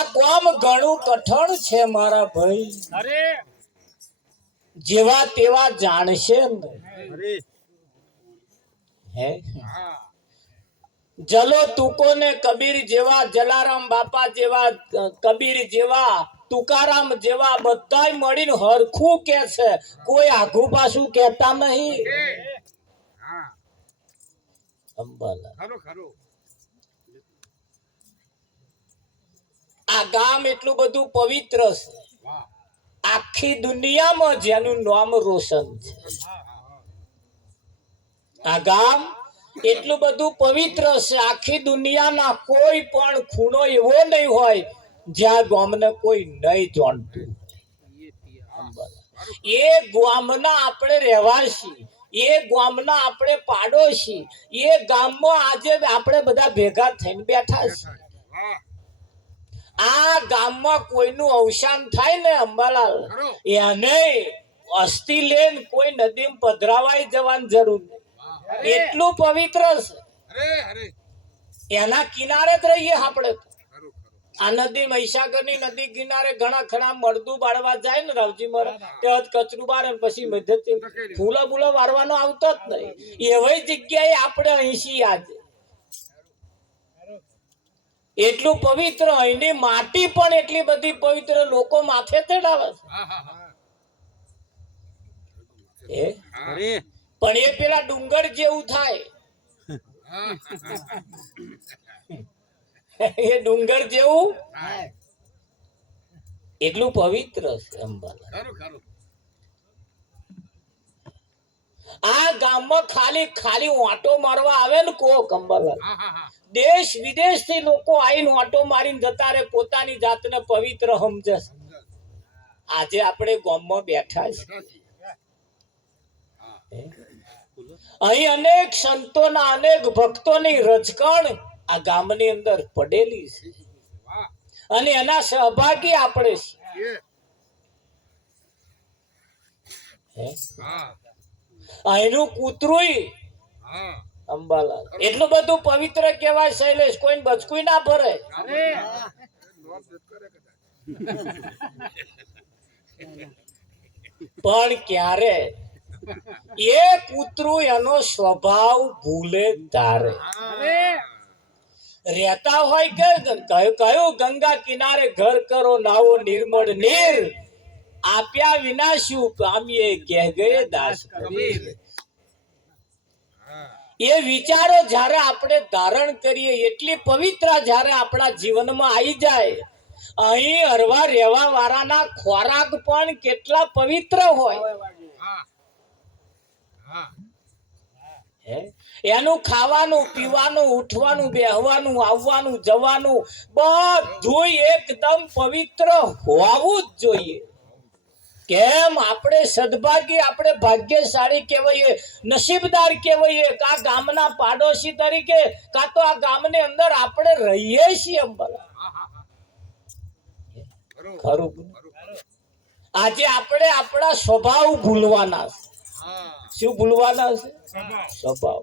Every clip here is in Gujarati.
આ ગામ ઘણું કઠણ છે મારા ભાઈ. અરે જેવા તેવા જાણશે ને. હે જલો તુકો ને કબીર જેવા, જલારામ બાપા જેવા, કબીર જેવા, તુકારામ જેવા બધાય મળીને હરખું કે છે. કોઈ આઘું પાછું કહેતા નહીં. અંબાલા આ ગામ એટલું બધું પવિત્ર છે. આખી દુનિયામાં જેનું નામ રોશન છે. આ ગામ એટલું બધું પવિત્ર છે. આખી દુનિયાના કોઈ પણ ખૂણો એવો નહીં હોય જ્યાં ગામને કોઈ નહીં જાણતું. એ ગામના આપણે રહેવાસી, એ ગામના આપણે પાડોશી, એ ગામમાં આજે આપણે બધા ભેગા થઈને બેઠા છીએ. આ ગામમાં કોઈનું અવસાન થાય ને અંબાલાલ, એને અસ્થિ લઈને કોઈ નદીમાં પધરાવાઈ જવાની જરૂર નહીં. એટલું પવિત્ર છે. એના કિનારે જ રહીએ આપણે. આ નદી મહીસાગરની નદી કિનારે ઘણા ખરા મળદું બાળવા જાય ને રાવજી મહારાજ, ત્યાં કચરું બારે પછી મધ્યથી ફૂલો બૂલો વારવાનો આવતો જ નહીં. એવી જગ્યાએ આપણે અહીંથી આજે એટલું પવિત્ર, અહીંની માટી પણ એટલી બધી પવિત્ર, લોકો માથે ચડાવે છે. પણ એ પેલા ડુંગર જેવું થાય. એ ડુંગર જેવું એટલું પવિત્ર છે અંબાલા. આ ગામમાં ખાલી ખાલી ઓટો મારવા આવે ને કોક અંબાલા, દેશ વિદેશ થી લોકો આવીને ઓટો મારીને જતા રહે, પોતાની જાતને પવિત્ર સમજે. આજે આપણે ગામમાં બેઠા છીએ. અહીં અનેક સંતોના, અનેક ભક્તોની રજકણ આ ગામની અંદર પડેલી છે અને એના સહભાગી આપણે છીએ. અહીંનું કૂતરું અંબાલાલ એટલું બધું પવિત્ર કહેવાય શૈલેષ, કોઈને બચકું ના ભરે. પણ ક્યારે એ કૂતરું એનો સ્વભાવ ભૂલે તારે રહેતા હોય કે કયું ગંગા કિનારે ઘર કરો નાવો નિર્મળ નીર, આપ્યા વિના શું પામીએ કહે ગયે દાસ કબીર. એ વિચારો જ્યારે આપણે ધારણ કરીએ, એટલી પવિત્ર જ્યારે આપણા જીવનમાં આવી જાય, અહીં હરવા રહેવા વાળાના ખોરાક પણ કેટલા પવિત્ર હોય. એનું ખાવાનું, પીવાનું, ઉઠવાનું, બેહવાનું, આવવાનું, જવાનું બધું એકદમ પવિત્ર હોવું જ જોઈએ. કેમ આપણે સદભાગી, આપણે ભાગ્યશાળી કહેવાઈએ, નસીબદાર કહેવાઈએ કે આ ગામના પાડોશી તરીકે, કાં તો આ ગામની અંદર આપણે રહીએ છીએ અંબાલા. ખરું. આજે આપણે આપણા સ્વભાવ ભૂલવાના છે. શું ભૂલવાના છે? સ્વભાવ.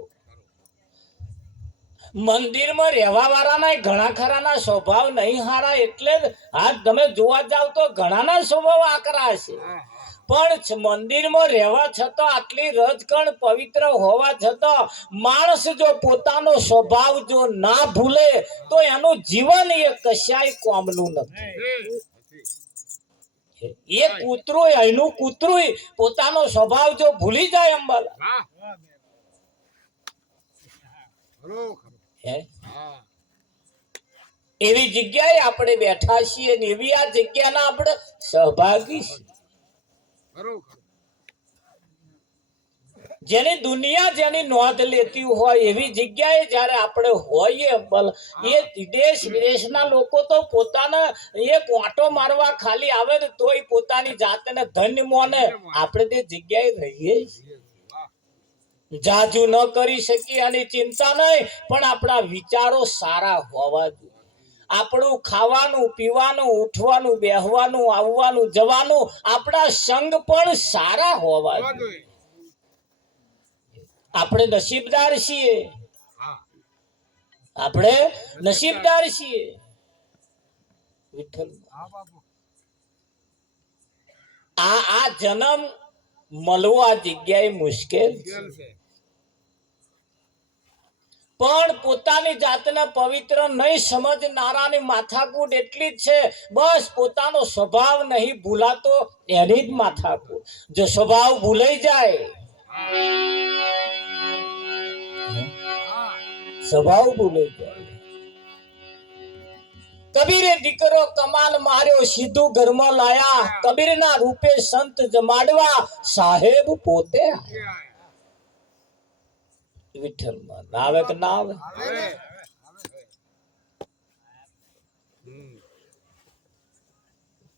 મંદિરમાં રહેવા વાળાના ઘણા ખરાના સ્વભાવ નહીં હારા, એટલે આ તમે જોવા જાવ તો ઘણાના સ્વભાવ આકરા છે. પણ મંદિરમાં રહેવા છતાં, આટલી રજકણ પવિત્ર હોવા છતાં, માણસ જો પોતાનો સ્વભાવ જો ના ભૂલે તો એનું જીવન એ કશાય કોમનું નથી. એ કૂતરું, એનું કૂતરું પોતાનો સ્વભાવ જો ભૂલી જાય અંબાલા, એવી જગ્યાએ આપણે બેઠા છીએ ને એવી આ જગ્યાના આપણે સહભાગી છીએ. જેની દુનિયા જેની નોંધ લેતી હોય એવી જગ્યાએ જયારે આપણે હોઈએ, એ દેશ વિદેશના લોકો તો પોતાના એક ઓટો મારવા ખાલી આવે ને તોય પોતાની જાતને ધન્ય માને. આપણે તે જગ્યાએ રહીએ છીએ. જાજુ ન કરી શકીએ એની ચિંતા નહીં, પણ આપણા વિચારો સારા હોવા જોઈએ. આપણું ખાવાનું, પીવાનું, ઉઠવાનું, બેહવાનું, આવવાનું, જવાનું, આપણા સંગ પણ સારા હોવા જોઈએ. આપણે નસીબદાર છીએ. આપણે નસીબદાર છીએ. વિઠ્ઠલ આ જન્મ મળવો આ જગ્યાએ મુશ્કેલ છે, પણ પોતાની જાતને પવિત્ર નહીં સમજનારાની માથાકૂટ એટલી જ છે, બસ પોતાનો સ્વભાવ નહીં ભૂલાતો એની જ માથાકૂટ. જો સ્વભાવ ભૂલાઈ જાય, સ્વભાવ ભૂલાઈ જાય. કબીરે દીકરો કમાલ માર્યો, સીધું ઘરમાં લાયા. કબીરના રૂપે સંત જમાડવા સાહેબ પોતે વિઠ્ઠલમાં નાવે કે ના આવે?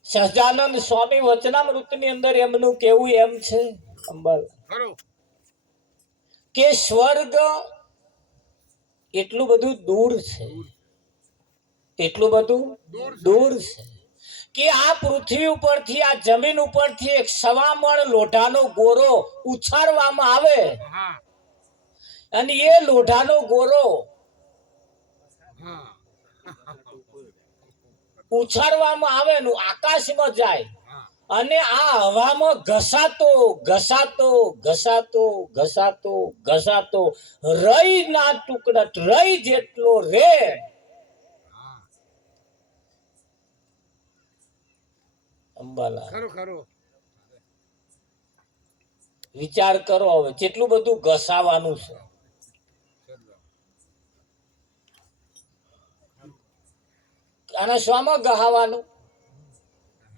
સહજાનંદ સ્વામી વચનામૃતની અંદર એમનું કેવું એમ છે અંબલ કે સ્વર્ગ એટલું બધું દૂર છે, એટલું બધું દૂર છે કે આ પૃથ્વી ઉપરથી, આ જમીન ઉપરથી એક સવામણ લોઢાનો ગોરો ઉછાળવામાં આવે અને એ લોઢાનો ગોરો ઉછાળવામાં આવે ને આકાશમાં જાય અને આ હવામાં ઘસાતો ઘસાતો ઘસાતો ઘસાતો ઘસાતો રઈ ના ટુકડા, રઈ જેટલો રે. અંબાલા વિચાર કરો હવે જેટલું બધું ઘસાવાનું છે. અને શામાં ગહાવાનું?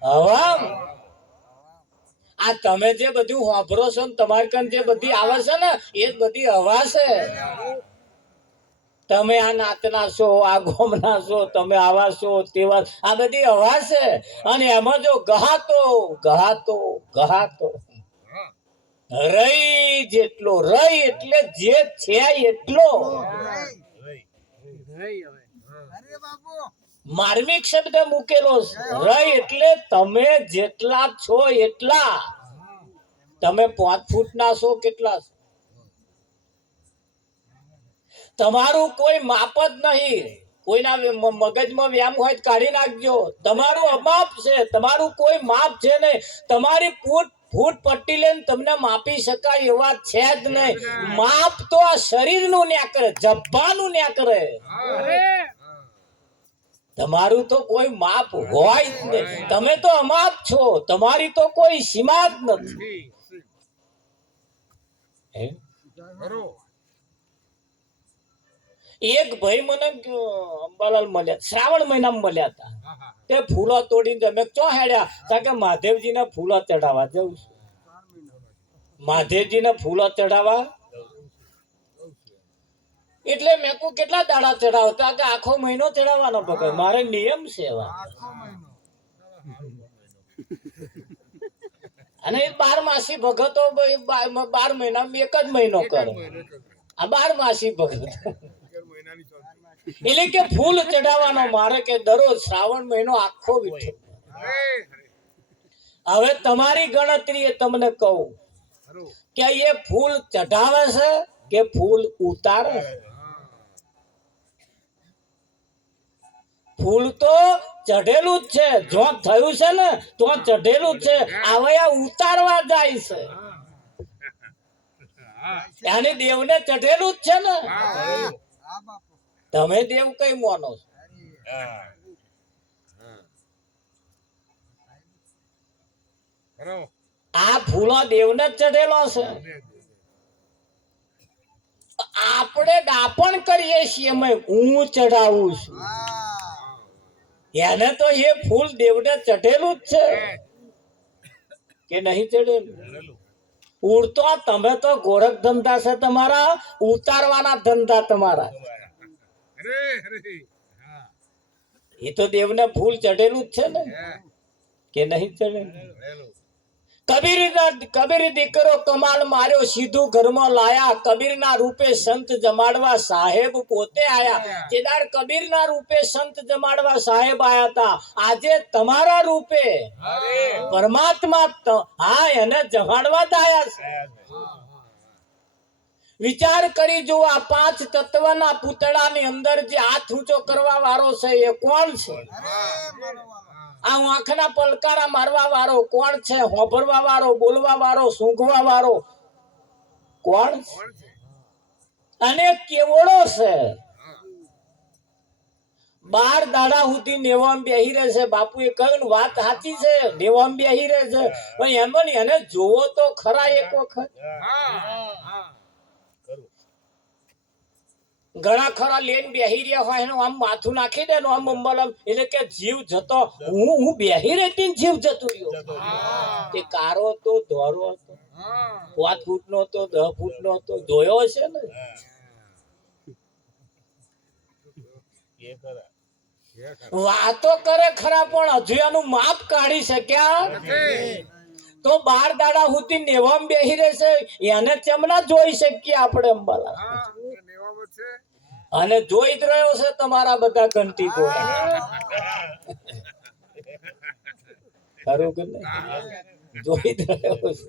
હવા. આ તમે જે બધું વાપરો છો ને તમારે કાન જે બધી આવે છે ને એ જ બધી હવા છે. તમે આ નાતના છો, આ ગોમના છો, તમે આવા છો તેવા, આ બધી હવા છે. અને એમાં જો ગહાતો ગહાતો ગહાતો રઈ જેટલો, રઈ એટલે જે છે એટલો. માર્મિક શબ્દ મૂકેલો છે. રઈ એટલે તમે જેટલા છો એટલા. તમે 5 ફૂટના છો કેટલા છો? તમારું કોઈ માપ જ નહીં. કોઈના મગજમાં વ્યામ હોય તો કાઢી નાખજો. તમારું અમાપ છે, તમારું કોઈ માપ છે નહીં. તમારી ફૂટ પટ્ટી લઈને તમને માપી શકાય એવા છે જ નહીં. માપ તો આ શરીરનું ન્યા કરે, જબ્બાનું ન્યા કરે. તમારું તો કોઈ માપ હોય જ નહીં. તમે તો અમાપ છો, તમારી તો કોઈ સીમા જ નથી. એક ભાઈ મને અંબાલાલ મળ્યા, શ્રાવણ મહિનામાં મળ્યા હતા. તે ફૂલો તોડીને અમે ચો હેડ્યા તા કે મહાદેવજીને ફૂલો ચડાવવા જવું છું. મહાદેવજીને ફૂલો ચડાવવા એટલે મેં કહું કેટલા દાડા ચડાવતા? કે આખો મહિનો ચડાવવાનો ભગત, મારે નિયમ છે એવા. અને 12 માસી ભગતો 12 મહિનામાં એક જ મહિનો કરે. આ 12 માસી ભગત એટલે કે ફૂલ ચડાવવાનો મારે કે દરરોજ શ્રાવણ મહિનો આખો વિઠ્ઠલ. હવે તમારી ગણતરી એ તમને કહું કે એ ફૂલ ચઢાવે છે કે ફૂલ ઉતારે છે? ફૂલ તો ચઢેલું જ છે, જો થયું છે ને તો ચઢેલું જ છે. હવે આ ઉતારવા જાય છે, yani દેવને ચઢેલું જ છે ને. તમે દેવ કઈ માનો છો? આ ફૂલો દેવને જ ચઢેલો છે. આપણે દાપણ કરીએ છીએ, હું ચઢાવું છું. એને તો એ ફૂલ દેવને ચઢેલું જ છે કે નહીં ચઢેલું? ઉડતો તમે તો ગોરખ ધંધા છે તમારા, ઉતારવાના ધંધા તમારા. એ તો દેવને ફૂલ ચઢેલું જ છે ને કે નહીં ચઢેલું? કબીર દીકરો કમાલ માર્યો, સીધું ઘરમાં લાયા. કબીરના રૂપે સંત જમાડવા સાહેબ પોતે આયા. કેદાર કબીરના રૂપે સંત જમાડવા સાહેબ આયા હતા. આજે તમારા રૂપે પરમાત્મા હા એને જમાડવા જ આયા છે. વિચાર કરી જુઓ આ પાંચ તત્વના પૂતળાની અંદર જે હાથ ઊંચો કરવા વાળો છે એ કોણ છે? આ આંખના પલકારા મારવા વાળો કોણ છે? હોભરવા વાળો, બોલવા વાળો, સૂંઘવા વાળો કોણ છે? અને કેવડો છે? 12 દાડા સુધી નેવામ બેહી રહે છે. બાપુએ કહ્યું ને વાત સાચી છે, નેવામ બેહી રહે છે. પણ એમાં એને જોવો તો ખરા એક વખત. ઘણા ખરા લેન બેહી રહ્યા હોય એનું આમ માથું નાખી દે આમ મલમ એટલે કે જીવ જતો. હું બેહી રહેતી ને જીવ જતો રહ્યો. એ કારો હતો, ધોરો હતો, 5 ફૂટનો હતો, 10 ફૂટનો હતો, જોયો હશે ને. વાતો કરે ખરા પણ હજુ એનું માપ કાઢી શક્યા તો 12 દાડા સુધી નેવામ બેહી રહેશે એને ચમના જોઈ શકીએ આપણે અંબાલા. અને જોઈ જ રહ્યો છે તમારા બધા ઘંટી જોડે. ખરું કે નહીં? જોઈ જ રહ્યો છે.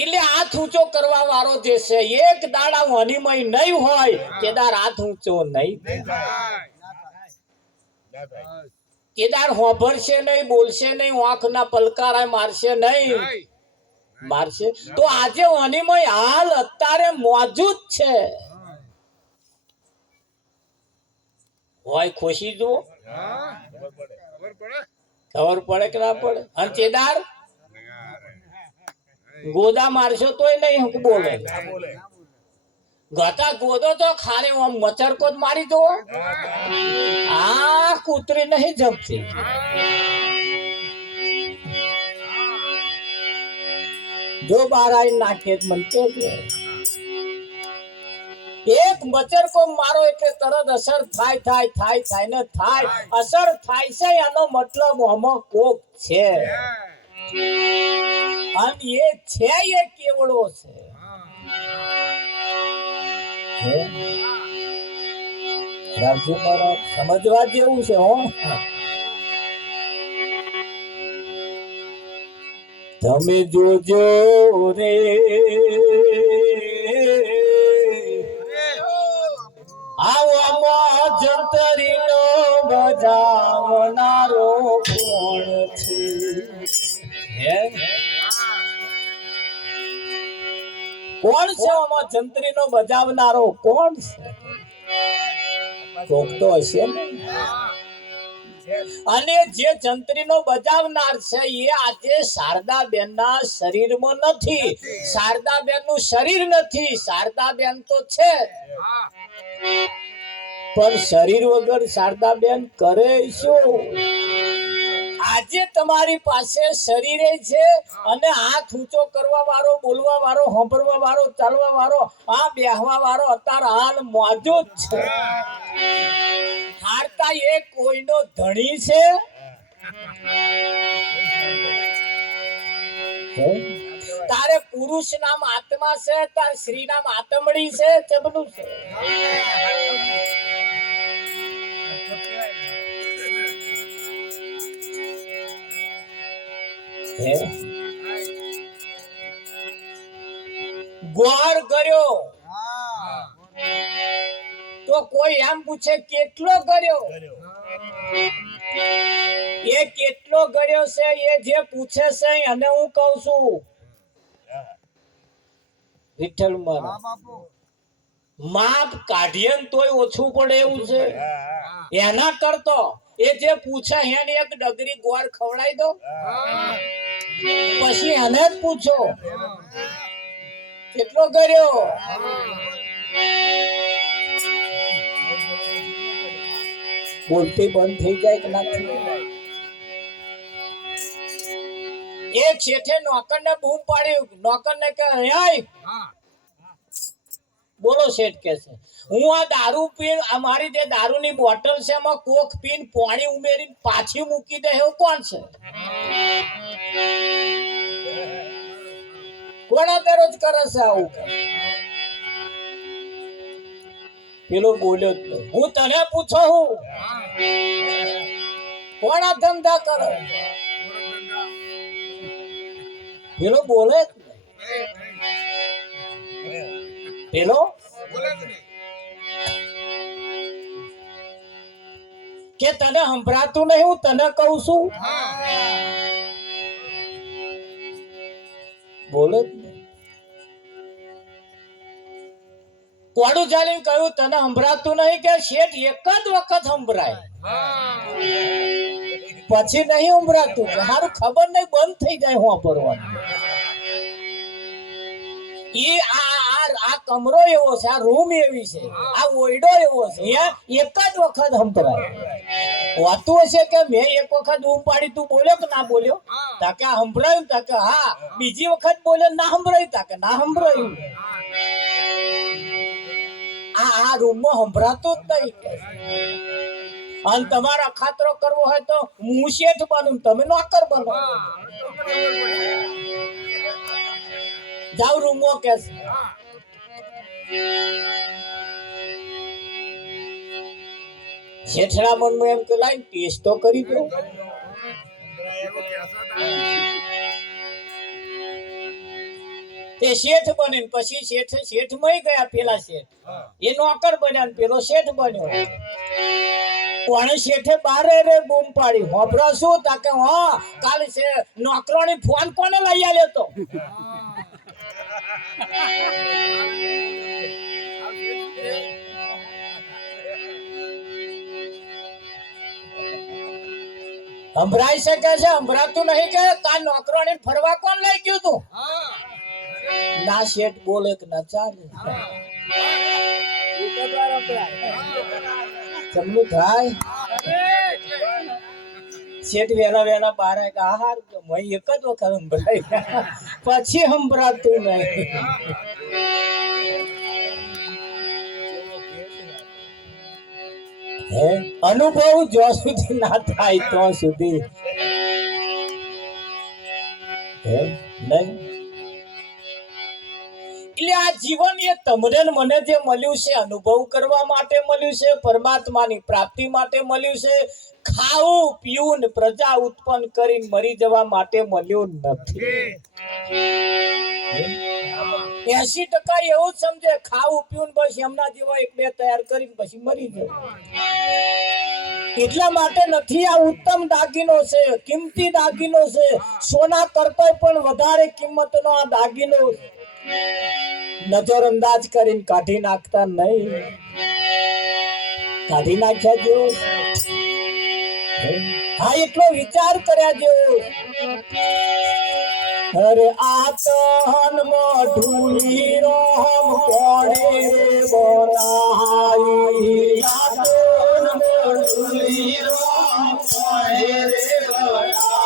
એટલે હાથ ઊંચો કરવા વાળો જે છે એક દાડા હનીમય નહીં હોય કેદાર હાથ ઊંચો નહીં. કેદાર હોભરશે નહીં, બોલશે નહીં, આંખના પલકારા મારશે નહીં. મારશે તો આજે હનીમય હાલ અત્યારે મોજૂદ છે. હોય ખુશી જુઓ, ખબર પડે કે ના પડે? અને કેદાર ગોદા મારશો તોય નહીં બોલે. ગતા ગોદો તો ખાલી આમ મચરકો જ મારી દો. આ કૂતરી નહીં જમતી. જો બાર આઈ નાખે મને કે એક મચરકો મારો એટલે તરત અસર થાય ને થાય. અસર થાય છે એનો મતલબ આમાં કોક છે. અને એ છે એ કેવડો છે. રામજી મહારાજ સમજવા જેવું છે. હો તમે જોજો રે આવામાં જંતરીનો બજાવનારો કોણ છે? કોણ છે આમાં જંત્રીનો બજાવનારો? કોણ છે? કોક તો હશે ને. અને જે જંત્રીનો બજાવનાર છે એ આજે શારદાબેન ના શરીરમાં નથી. શારદાબેન નું શરીર નથી. શારદાબેન તો છે પણ શરીર વગર શારદાબેન કરે શું? આજે તમારી પાસે શરીરે છે અને હાથ ઊંચો કરવા વાળો, બોલવા વાળો, સાંભળવા વાળો, ચાલવા વાળો, આ બેહવા વાળો અત્યારે હાલ મોજૂદ છે. હારતા એ કોઈનો ધણી છે? તારે પુરુષ નામ આત્મા છે, તાર શ્રી નામ આત્મડી છે. ચબલું છે. ગોળ કર્યો તો કોઈ એમ પૂછે કેટલો કર્યો? એ કેટલો કર્યો છે એ જે પૂછે છે અને હું કઉ છું વિઠ્ઠલ માપ કાઢીએ તોય ઓછું પડે એવું છે. એના કરતો એ જે પૂછે એને એક ડગરી ગોળ ખવડાવી દો, પછી એને જ પૂછો કેટલો કર્યો. બોલતી બંધ થઈ જાય કે ના? એક શેઠે નોકર ને બૂમ પાડી. નોકર ને કે બોલો શેઠ કે છે હું આ દારૂ પીન અમારી જે દારૂની બોટલ છે એમાં કોક પીન પાણી ઉમેરીને પાછી મૂકી દે એવું કોણ છે? કોના દરરોજ કરે છે આવું? પેલો બોલ્યો હું તને પૂછો હું કોના ધંધા કરે? પેલો બોલે પેલો કે તને સંભળાતું નહીં, હું તને કહું છું. બોલો કોડું ચાલીને કહ્યું તને સંભળાતું નહીં, કે શેઠ એક જ વખત સંભળાય પછી નહીં સંભળાતું. મારું ખબર નહીં બંધ થઈ જાય હું પડવાનું. આ કમરો એવો છે, આ રૂમ એવી છે, આ ઓરડો એવો છે, એક જ વખત સંભળાય. હોતું હશે કે મેં એક વખત ઊંઘ પાડી, તું બોલ્યો કે ના બોલ્યો? તાકે આ સંભળાયું, તાકે હા. બીજી વખત બોલ્યો ના સંભળાયું, તાકે ના સંભળાયું. આ રૂમમાં સંભળાતું જ નહીં. અને તમારે અખાતરો કરવો હોય તો હું શેઠ બનું, તમે નોકર બનો. જાવ રૂમમાં કે શેઠના મનમાં એમ કે લાઈન ટેસ્ટ તો કરી દો. તે શેઠ બને પછી શેઠ મય ગયા. પેલા શેઠ એ નોકર બન્યા, પેલો શેઠ બન્યો. કોણે શેઠે બારે રે બૂમ પાડી, હોભરા શું? તાકે હા કાલે છે નોકરોની ફોન કોને લઈ આવ્યો તો? સંભળાઈ શકે છે, સંભળાતું નહીં કે કાલ નોકરોની ફરવા કોણ લઈ ગયું તું? ના શેઠ બોલે કે ના ચાલે. ચમલું થાય શેઠ વેલા વેલા બહાર આહાર એક જ વખત સંભળાય પછી સંભળાતું નહીં. અનુભવ જો સુધી ના થાય તો સુધી નહીં. એટલે આ જીવન એ તમને મને જે મળ્યું છે અનુભવ કરવા માટે મળ્યું છે, પરમાત્માની પ્રાપ્તિ માટે મળ્યું છે. ખાવું પીવું ને પ્રજા ઉત્પન્ન કરીને મરી જવા માટે મળ્યું નથી. 80% એવું જ સમજે ખાવું પીવું બસ એમના જેવા એક બે તૈયાર કરીને પછી મરી જવું. એટલા માટે નથી. આ ઉત્તમ દાગીનો છે, કિંમતી દાગીનો છે. સોના કરતા પણ વધારે કિંમતનો આ દાગીનો નજર અંદાજ કરીને કાઢી નાખતા નહીં. કાઢી નાખ્યા જેવો. હા એટલો વિચાર કર્યા જેવો. અરે આ તન ઢૂલી રોમ કોણે બનાવી, આ તન ઢૂલી રોમ કોણે બનાવી.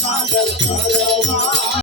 સાગર